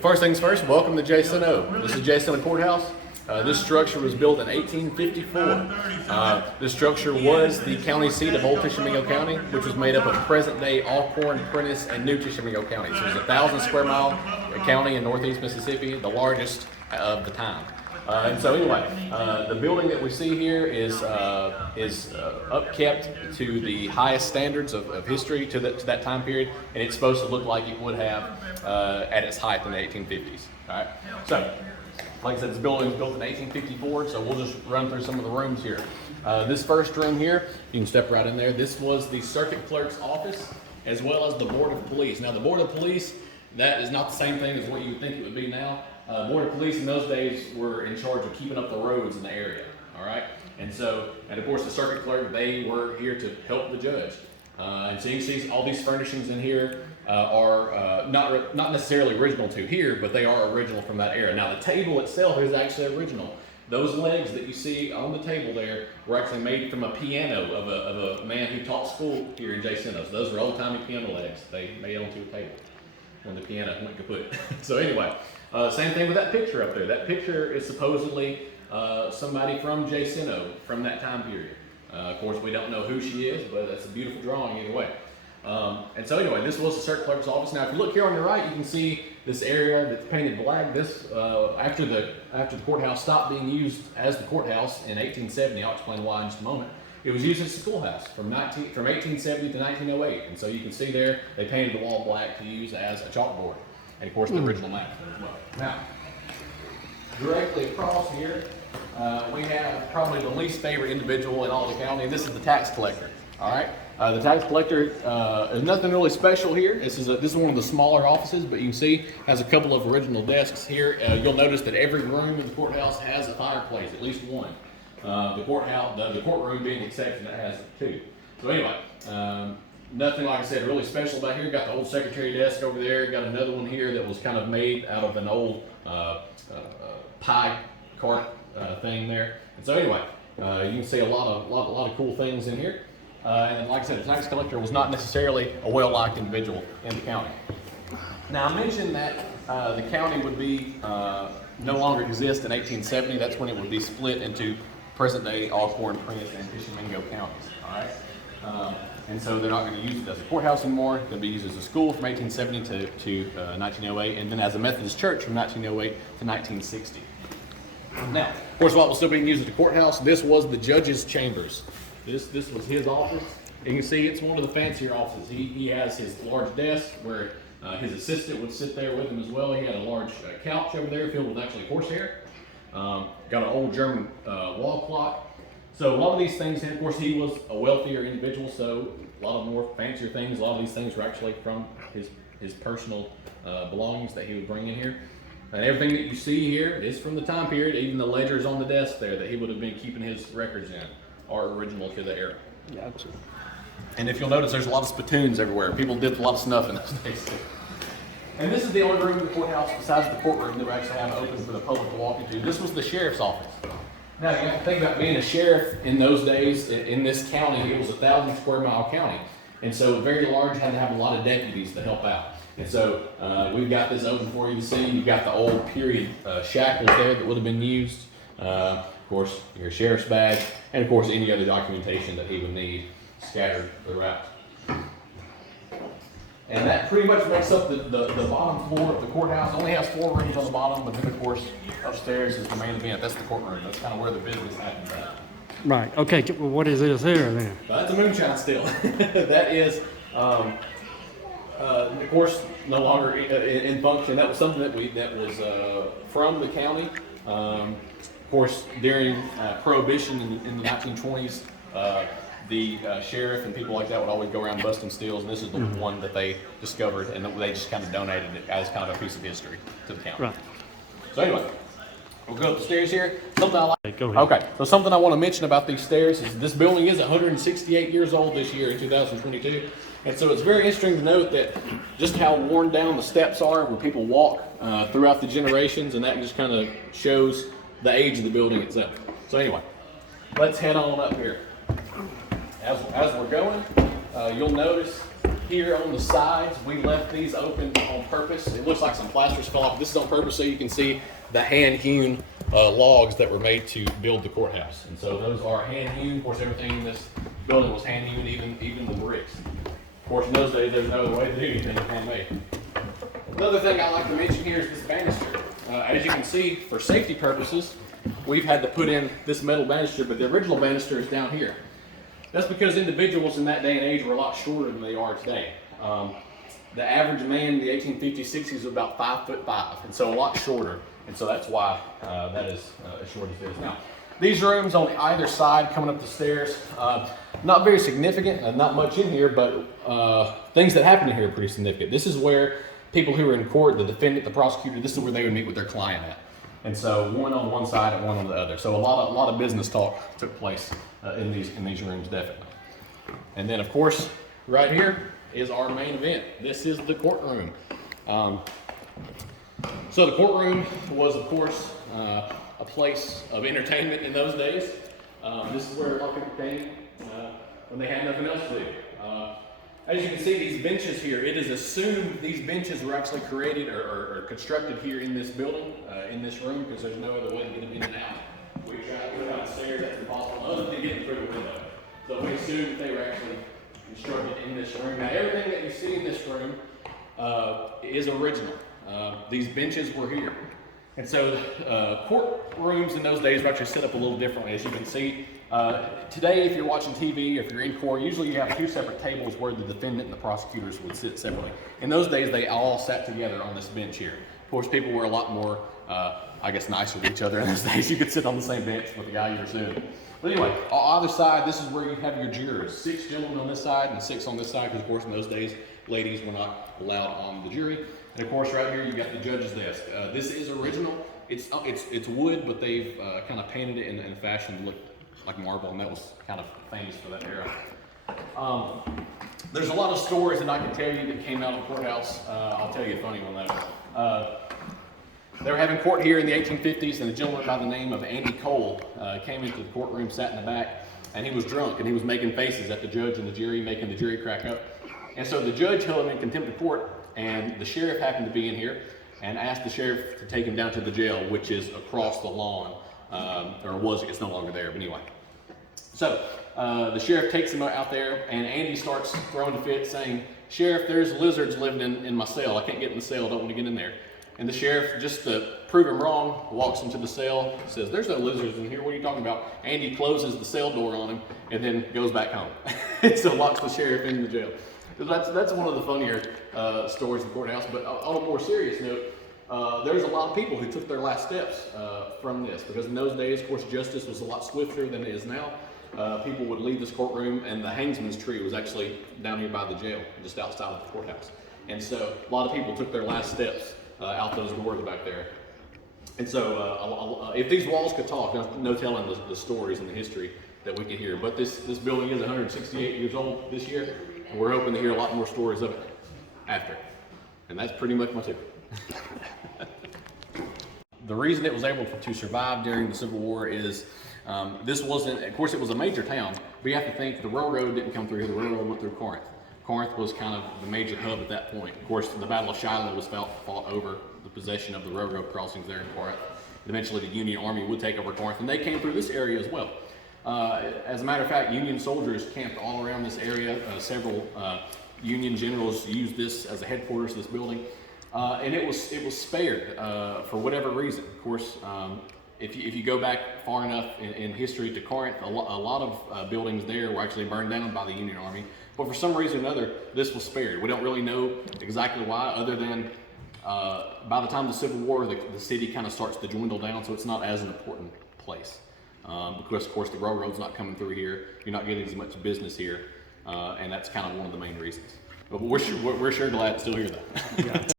First things first, welcome to Jacinto. This is Jacinto Courthouse. This structure was built in 1854. This structure was the county seat of Old Tishomingo County, which was made up of present-day Alcorn, Prentiss, and New Tishomingo counties. So it was a 1,000 square mile county in northeast Mississippi, the largest of the time. And so anyway, the building that we see here is upkept to the highest standards of history to that time period, and it's supposed to look like it would have at its height in the 1850s. All right. So, like I said, this building was built in 1854. So we'll just run through some of the rooms here. This first room here, you can step right in there. This was the circuit clerk's office, as well as the board of police. Now, the board of police, that is not the same thing as what you would think it would be now. Board of police in those days were in charge of keeping up the roads in the area, all right? And of course, the circuit clerk, they were here to help the judge. And so you can see all these furnishings in here are not necessarily original to here, but they are original from that era. Now, the table itself is actually original. Those legs that you see on the table there were actually made from a piano of a man who taught school here in Jacinto. So those were old-timey piano legs. They made onto a table when the piano went kaput. So anyway, same thing with that picture up there. That picture is supposedly somebody from Jacinto from that time period. Of course, we don't know who she is, but that's a beautiful drawing either way. And so anyway, this was the circuit clerk's office. Now, if you look here on the right, you can see this area that's painted black. This after the courthouse stopped being used as the courthouse in 1870. I'll explain why in just a moment. It was used as a schoolhouse from 1870 to 1908. And so you can see there, they painted the wall black to use as a chalkboard. And of course, the original map as well. Now, directly across here, we have probably the least favorite individual in all the county, and this is the tax collector. All right, the tax collector, there's nothing really special here. This is one of the smaller offices, but you can see has a couple of original desks here. You'll notice that every room in the courthouse has a fireplace, at least one. The courtroom being the exception that has two. So anyway, nothing, like I said, really special about here. Got the old secretary desk over there. Got another one here that was kind of made out of an old pie cart thing there. And so anyway, you can see a lot of cool things in here. And like I said, the tax collector was not necessarily a well-liked individual in the county. Now, I mentioned that the county would be no longer exist in 1870. That's when it would be split into present-day Alcorn, Prentiss, and Tishomingo counties. All right, and so they're not going to use it as a courthouse anymore. It's going to be used as a school from 1870 to 1908, and then as a Methodist church from 1908 to 1960. Now, of course, while it was still being used as a courthouse, this was the judge's chambers. This was his office. You can see it's one of the fancier offices. He has his large desk where his assistant would sit there with him as well. He had a large couch over there filled with actually horsehair. Got an old German wall clock. So a lot of these things, and of course he was a wealthier individual, so a lot of more fancier things. A lot of these things were actually from his personal belongings that he would bring in here. And everything that you see here is from the time period. Even the ledgers on the desk there that he would have been keeping his records in are original to the era. Gotcha. And if you'll notice, there's a lot of spittoons everywhere. People did a lot of snuff in those days. And this is the only room in the courthouse besides the courtroom that we actually have open for the public to walk into. This was the sheriff's office. Now, you have to think about being a sheriff in those days. In this county, it was a 1,000 square mile county. And so very large, had to have a lot of deputies to help out. And so we've got this open for you to see. You've got the old period shackles there that would have been used. Of course, your sheriff's badge, and of course any other documentation that he would need scattered throughout. And that pretty much makes up the bottom floor of the courthouse. It only has 4 rooms on the bottom, but then of course upstairs is the main event. That's the courtroom. That's kind of where the business happens at. Right. Okay. Well, what is this here then? That's a moonshine still. That is, of course, no longer in function. That was something that was from the county. Of course, during Prohibition in the 1920s, the sheriff and people like that would always go around busting steals, and this is the one that they discovered, and they just kind of donated it as kind of a piece of history to the county. Right. So anyway, we'll go up the stairs here. Something I like. Go ahead. Okay, so something I want to mention about these stairs is this building is 168 years old this year in 2022. And so it's very interesting to note that just how worn down the steps are where people walk throughout the generations, and that just kind of shows the age of the building itself. So anyway, let's head on up here. As we're going, you'll notice here on the sides, we left these open on purpose. It looks like some plasters fell off. This is on purpose so you can see the hand-hewn logs that were made to build the courthouse. And so those are hand-hewn. Of course, everything in this building was hand-hewn, even the bricks. Of course, in those days, there was no other way to do anything handmade. Another thing I like to mention here is this banister. As you can see, for safety purposes, we've had to put in this metal banister, but the original banister is down here. That's because individuals in that day and age were a lot shorter than they are today. The average man in the 1850s, 60s was about 5'5", and so a lot shorter. And so that's why that is as short as it is now. These rooms on either side coming up the stairs, not very significant, not much in here, but things that happen in here are pretty significant. This is where people who are in court, the defendant, the prosecutor, this is where they would meet with their client at. And so one on one side and one on the other. So a lot of business talk took place in these rooms, definitely. And then of course, right here is our main event. This is the courtroom. So the courtroom was, of course, a place of entertainment in those days. This is where a lot of people came when they had nothing else to do. As you can see, these benches here, it is assumed these benches were actually created or constructed here in this building, in this room, because there's no other way to get them in and out. We tried to go downstairs, that's impossible, other than getting through the window. So we assumed that they were actually constructed in this room. Now, everything that you see in this room is original. These benches were here. And so courtrooms in those days were actually set up a little differently, as you can see. Today, if you're watching TV, if you're in court, usually you have two separate tables where the defendant and the prosecutors would sit separately. In those days, they all sat together on this bench here. Of course, people were a lot more, I guess, nicer to each other in those days. You could sit on the same bench with the guy you were suing. But anyway, on either side, this is where you have your jurors. 6 gentlemen on this side and 6 on this side, because of course in those days, ladies were not allowed on the jury. And of course, right here you got the judge's desk. This is original. It's wood, but they've kind of painted it in a fashion to look like marble, and that was kind of famous for that era. There's a lot of stories that I can tell you that came out of the courthouse. I'll tell you a funny one though. They were having court here in the 1850s, and a gentleman by the name of Andy Cole came into the courtroom, sat in the back, and he was drunk, and he was making faces at the judge and the jury, making the jury crack up. And so the judge held him in contempt of court, and the sheriff happened to be in here and asked the sheriff to take him down to the jail, which is across the lawn, or was, it's no longer there, but anyway. So the sheriff takes him out there, and Andy starts throwing a fit, saying, "Sheriff, there's lizards living in my cell. I can't get in the cell, don't want to get in there." And the sheriff, just to prove him wrong, walks into the cell, says, "There's no lizards in here, what are you talking about?" Andy closes the cell door on him, and then goes back home. And so locks the sheriff in the jail. So that's one of the funnier stories in the courthouse. But on a more serious note, there's a lot of people who took their last steps from this, because in those days, of course, justice was a lot swifter than it is now. People would leave this courtroom, and the hangsman's tree was actually down here by the jail, just outside of the courthouse. And so a lot of people took their last steps out those doors back there. And so if these walls could talk, no telling the stories and the history that we could hear. But this building is 168 years old this year, and we're hoping to hear a lot more stories of it after. And that's pretty much my tip. The reason it was able to survive during the Civil War is this wasn't, of course it was a major town, but you have to think the railroad didn't come through here, the railroad went through Corinth. Corinth was kind of the major hub at that point. Of course, the Battle of Shiloh was fought over the possession of the railroad crossings there in Corinth. Eventually, the Union Army would take over Corinth, and they came through this area as well. As a matter of fact, Union soldiers camped all around this area. Several Union generals used this as a headquarters of this building, and it was spared for whatever reason. Of course, if you go back far enough in history to Corinth, a lot of buildings there were actually burned down by the Union Army. But for some reason or another, this was spared. We don't really know exactly why, other than by the time of the Civil War, the city kind of starts to dwindle down, so it's not as an important place. Because, of course, the railroad's not coming through here. You're not getting as much business here, and that's kind of one of the main reasons. But we're sure glad it's still here, though. Yeah.